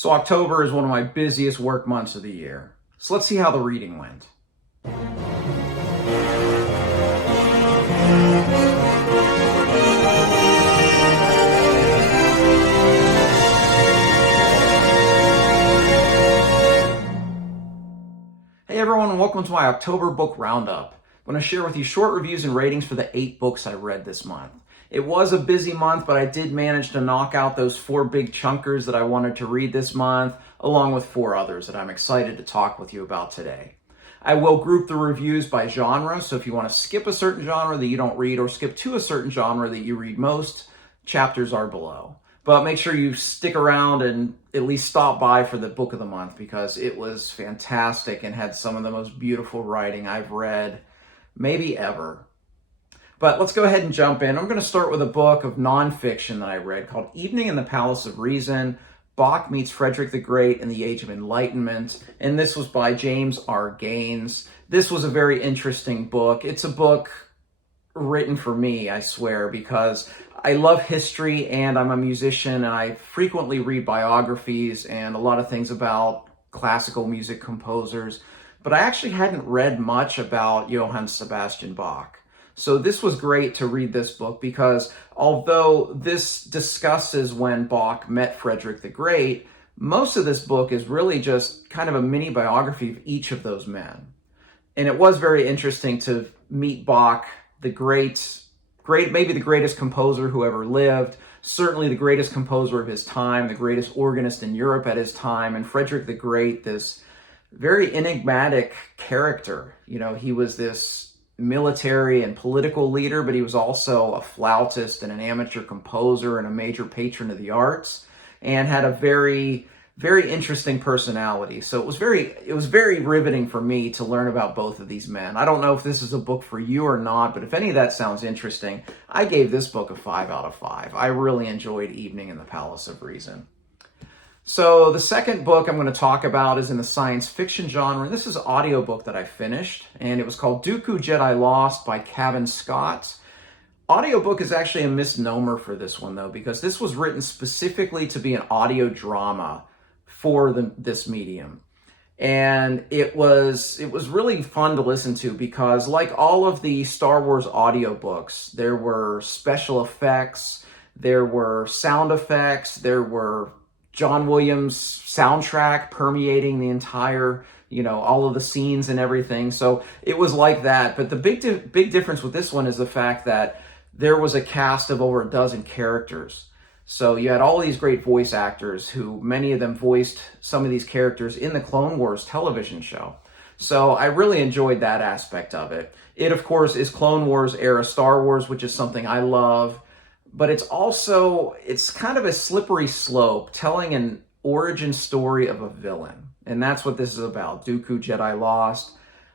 So October is one of my busiest work months of the year. So let's see how the reading went. Hey everyone, and welcome to my October book roundup. I'm going to share with you short reviews and ratings for the 8 books I read this month. It was a busy month, but I did manage to knock out those 4 big chunkers that I wanted to read this month, along with 4 others that I'm excited to talk with you about today. I will group the reviews by genre, so if you want to skip a certain genre that you don't read or skip to a certain genre that you read most, chapters are below. But make sure you stick around and at least stop by for the book of the month because it was fantastic and had some of the most beautiful writing I've read maybe ever. But let's go ahead and jump in. I'm going to start with a book of nonfiction that I read called Evening in the Palace of Reason, Bach Meets Frederick the Great in the Age of Enlightenment. And this was by James R. Gaines. This was a very interesting book. It's a book written for me, I swear, because I love history and I'm a musician and I frequently read biographies and a lot of things about classical music composers, but I actually hadn't read much about Johann Sebastian Bach. So this was great to read this book because although this discusses when Bach met Frederick the Great, most of this book is really just kind of a mini biography of each of those men. And it was very interesting to meet Bach, the great, maybe the greatest composer who ever lived, certainly the greatest composer of his time, the greatest organist in Europe at his time, and Frederick the Great, this very enigmatic character. You know, he was this military and political leader, but he was also a flautist and an amateur composer and a major patron of the arts, and had a very, very interesting personality. So it was very riveting for me to learn about both of these men. I don't know if this is a book for you or not, but if any of that sounds interesting, I gave this book a 5 out of 5. I really enjoyed Evening in the Palace of Reason. So the second book I'm going to talk about is in the science fiction genre. This is an audiobook that I finished, and it was called Dooku Jedi Lost by Cavan Scott. Audiobook is actually a misnomer for this one, though, because this was written specifically to be an audio drama for this medium. And it was really fun to listen to because, like all of the Star Wars audiobooks, there were special effects, there were sound effects, there were John Williams' soundtrack permeating the entire, all of the scenes and everything. So it was like that. But the big difference with this one is the fact that there was a cast of over a dozen characters. So you had all these great voice actors who, many of them voiced some of these characters in the Clone Wars television show. So I really enjoyed that aspect of it. It, of course, is Clone Wars era Star Wars, which is something I love. But it's kind of a slippery slope, telling an origin story of a villain. And that's what this is about, Dooku Jedi Lost.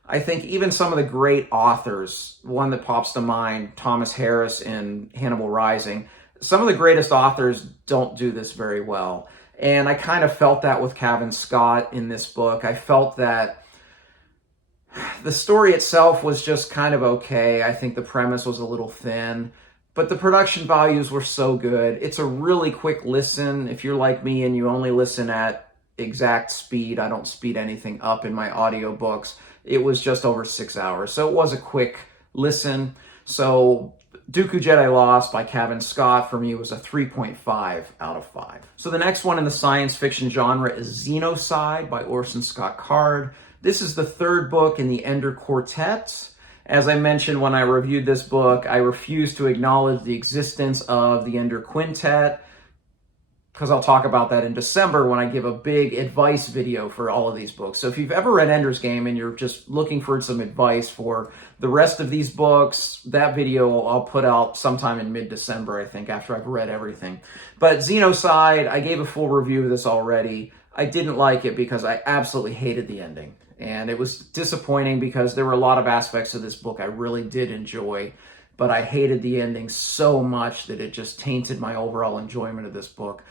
I think even some of the great authors, one that pops to mind, Thomas Harris in Hannibal Rising, some of the greatest authors don't do this very well. And I kind of felt that with Cavan Scott in this book. I felt that the story itself was just kind of okay. I think the premise was a little thin. But the production values were so good. It's a really quick listen. If you're like me and you only listen at exact speed, I don't speed anything up in my audiobooks. It was just over 6 hours. So it was a quick listen. So Dooku Jedi Lost by Cavan Scott for me was a 3.5 out of 5. So the next one in the science fiction genre is Xenocide by Orson Scott Card. This is the 3rd book in the Ender Quartet. As I mentioned when I reviewed this book, I refuse to acknowledge the existence of the Ender Quintet because I'll talk about that in December when I give a big advice video for all of these books. So if you've ever read Ender's Game and you're just looking for some advice for the rest of these books, that video I'll put out sometime in mid-December, I think, after I've read everything. But Xenocide, I gave a full review of this already. I didn't like it because I absolutely hated the ending. And it was disappointing because there were a lot of aspects of this book I really did enjoy, but I hated the ending so much that it just tainted my overall enjoyment of this book.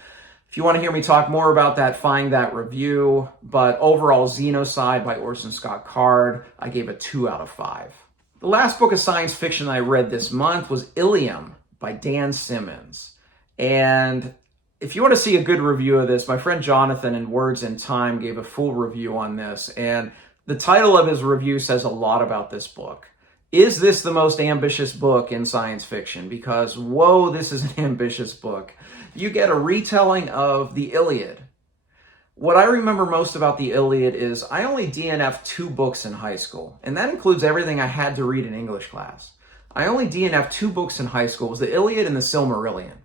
If you want to hear me talk more about that, find that review. But overall, Xenocide by Orson Scott Card, I gave a 2 out of 5. The last book of science fiction I read this month was Ilium by Dan Simmons. And if you want to see a good review of this, my friend Jonathan in Words in Time gave a full review on this, and the title of his review says a lot about this book. Is this the most ambitious book in science fiction? Because, whoa, this is an ambitious book. You get a retelling of the Iliad. What I remember most about the Iliad is I only DNF'd 2 books in high school, and that includes everything I had to read in English class. I only DNF'd 2 books in high school. It was the Iliad and the Silmarillion.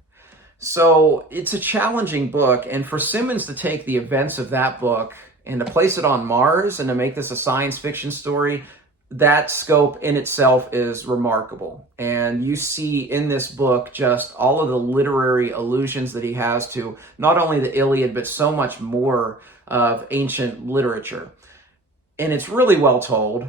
So it's a challenging book, and for Simmons to take the events of that book and to place it on Mars and to make this a science fiction story, that scope in itself is remarkable. And you see in this book just all of the literary allusions that he has to not only the Iliad, but so much more of ancient literature. And it's really well told.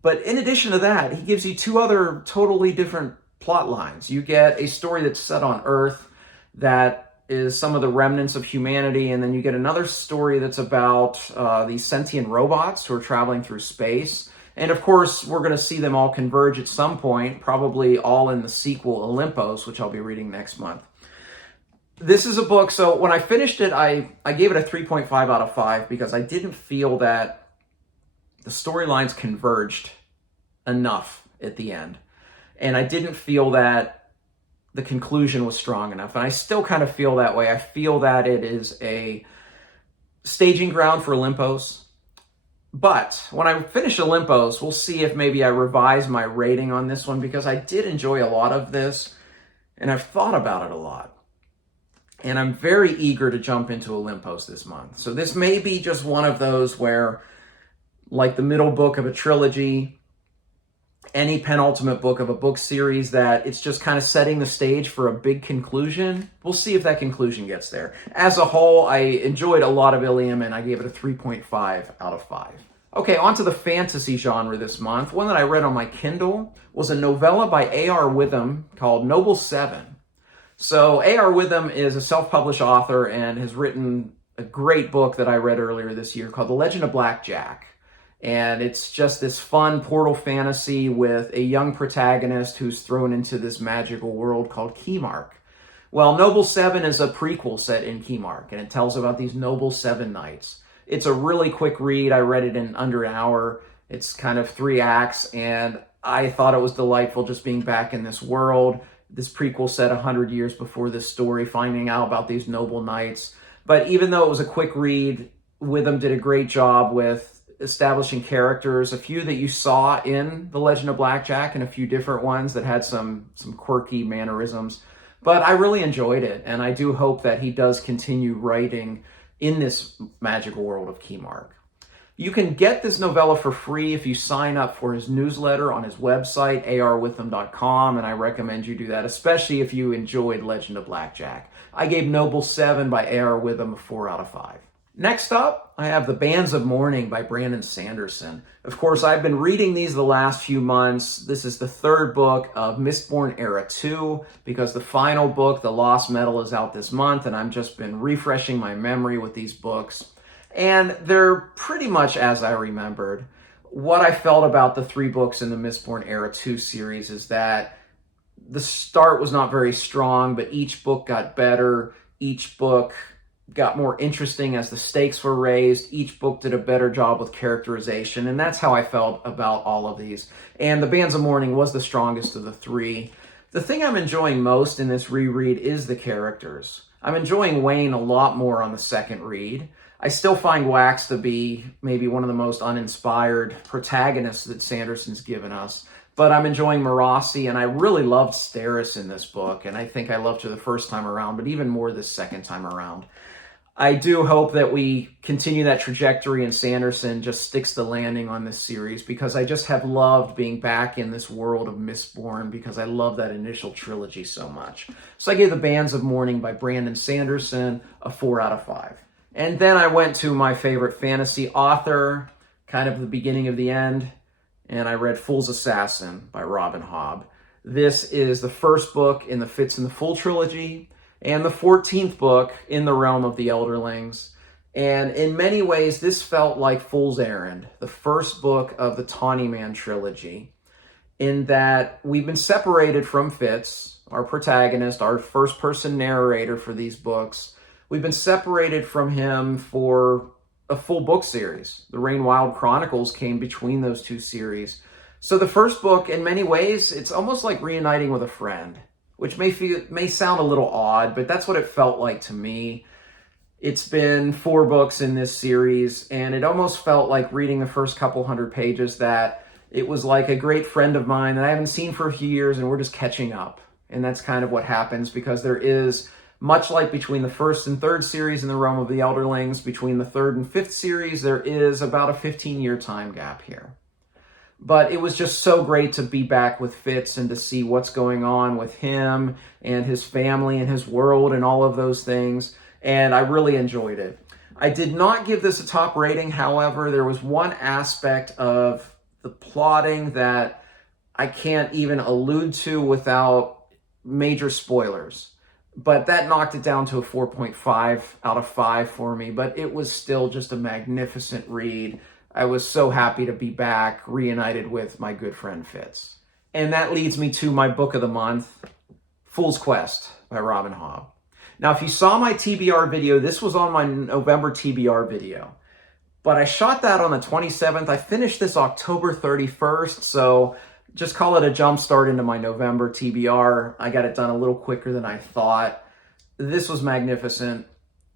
But in addition to that, he gives you 2 other totally different plot lines. You get a story that's set on Earth that is some of the remnants of humanity, and then you get another story that's about these sentient robots who are traveling through space. And of course, we're going to see them all converge at some point, probably all in the sequel Olympos, which I'll be reading next month. This is a book, so when I finished it, I gave it a 3.5 out of 5 because I didn't feel that the storylines converged enough at the end. And I didn't feel that the conclusion was strong enough. And I still kind of feel that way. I feel that it is a staging ground for Olympos. But when I finish Olympos, we'll see if maybe I revise my rating on this one, because I did enjoy a lot of this and I've thought about it a lot. And I'm very eager to jump into Olympos this month. So this may be just one of those where, like the middle book of a trilogy, any penultimate book of a book series, that it's just kind of setting the stage for a big conclusion. We'll see if that conclusion gets there. As a whole, I enjoyed a lot of Ilium, and I gave it a 3.5 out of 5. Okay, on to the fantasy genre this month. One that I read on my Kindle was a novella by A.R. Witham called Noble Seven. So A.R. Witham is a self-published author and has written a great book that I read earlier this year called The Legend of Black Jack. And it's just this fun portal fantasy with a young protagonist who's thrown into this magical world called Keymark. Well, Noble Seven is a prequel set in Keymark, and it tells about these Noble Seven Knights. It's a really quick read. I read it in under an hour. It's kind of 3 acts, and I thought it was delightful just being back in this world. This prequel set 100 years before this story, finding out about these noble knights. But even though it was a quick read, Witham did a great job with establishing characters, a few that you saw in The Legend of Blackjack and a few different ones that had some quirky mannerisms. But I really enjoyed it, and I do hope that he does continue writing in this magical world of Keymark. You can get this novella for free if you sign up for his newsletter on his website, arwitham.com, and I recommend you do that, especially if you enjoyed Legend of Blackjack. I gave Noble 7 by A.R. Witham a 4 out of 5. Next up, I have The Bands of Mourning by Brandon Sanderson. Of course, I've been reading these the last few months. This is the 3rd book of Mistborn Era 2, because the final book, The Lost Metal, is out this month, and I've just been refreshing my memory with these books. And they're pretty much as I remembered. What I felt about the 3 books in the Mistborn Era 2 series is that the start was not very strong, but each book got better. Each book got more interesting as the stakes were raised. Each book did a better job with characterization, and that's how I felt about all of these. And The Bands of Mourning was the strongest of the 3. The thing I'm enjoying most in this reread is the characters. I'm enjoying Wayne a lot more on the second read. I still find Wax to be maybe one of the most uninspired protagonists that Sanderson's given us, but I'm enjoying Marasi, and I really loved Steris in this book, and I think I loved her the first time around, but even more this second time around. I do hope that we continue that trajectory and Sanderson just sticks the landing on this series, because I just have loved being back in this world of Mistborn, because I love that initial trilogy so much. So I gave The Bands of Mourning by Brandon Sanderson a 4 out of 5. And then I went to my favorite fantasy author, kind of the beginning of the end, and I read Fool's Assassin by Robin Hobb. This is the first book in the Fitz and the Fool trilogy, and the 14th book in the realm of the Elderlings. And in many ways, this felt like Fool's Errand, the first book of the Tawny Man trilogy, in that we've been separated from Fitz. our protagonist, our first-person narrator for these books, we've been separated from him for a full book series. The Rain Wild Chronicles came between those two series. So the first book, in many ways, it's almost like reuniting with a friend, which may sound a little odd, but that's what it felt like to me. It's been 4 books in this series, and it almost felt like reading the first couple hundred pages that it was like a great friend of mine that I haven't seen for a few years, and we're just catching up. And that's kind of what happens, because there is, much like between the first and third series in the Realm of the Elderlings, between the third and fifth series, there is about a 15-year time gap here. But it was just so great to be back with Fitz and to see what's going on with him and his family and his world and all of those things. And I really enjoyed it. I did not give this a top rating. However, there was one aspect of the plotting that I can't even allude to without major spoilers. But that knocked it down to a 4.5 out of 5 for me. But it was still just a magnificent read. I was so happy to be back, reunited with my good friend Fitz. And that leads me to my book of the month, Fool's Quest by Robin Hobb. Now, if you saw my TBR video, this was on my November TBR video. But I shot that on the 27th. I finished this October 31st, so just call it a jump start into my November TBR. I got it done a little quicker than I thought. This was magnificent.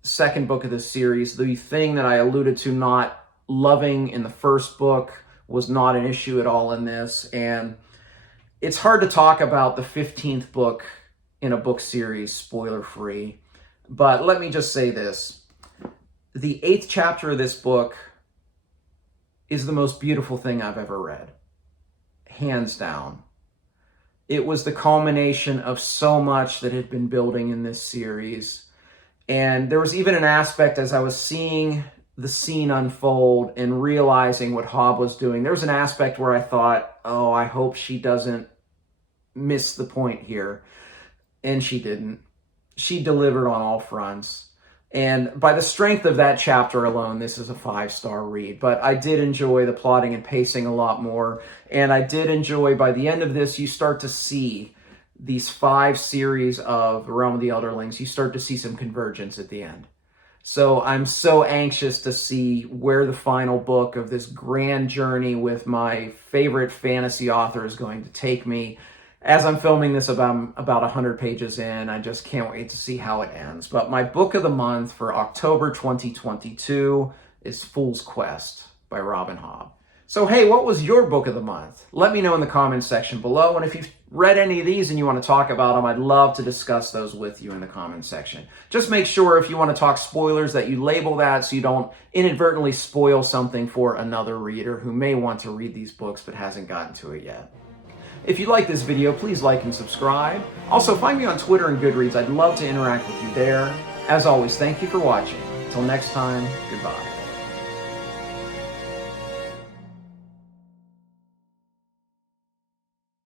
Second book of this series. The thing that I alluded to not loving in the first book was not an issue at all in this. And it's hard to talk about the 15th book in a book series, spoiler-free. But let me just say this. The 8th chapter of this book is the most beautiful thing I've ever read. Hands down. It was the culmination of so much that had been building in this series. And there was even an aspect as I was seeing the scene unfold and realizing what Hobb was doing, there was an aspect where I thought, oh, I hope she doesn't miss the point here. And she didn't. She delivered on all fronts. And by the strength of that chapter alone, this is a 5-star read. But I did enjoy the plotting and pacing a lot more. And I did enjoy, by the end of this, you start to see these 5 series of The Realm of the Elderlings. You start to see some convergence at the end. So I'm so anxious to see where the final book of this grand journey with my favorite fantasy author is going to take me. As I'm filming this about 100 pages in, I just can't wait to see how it ends. But my book of the month for October 2022 is Fool's Quest by Robin Hobb. So hey, what was your book of the month? Let me know in the comments section below. And if you've read any of these and you want to talk about them, I'd love to discuss those with you in the comments section. Just make sure if you want to talk spoilers that you label that so you don't inadvertently spoil something for another reader who may want to read these books but hasn't gotten to it yet. If you like this video, please like and subscribe. Also, find me on Twitter and Goodreads. I'd love to interact with you there. As always, thank you for watching. Until next time, goodbye.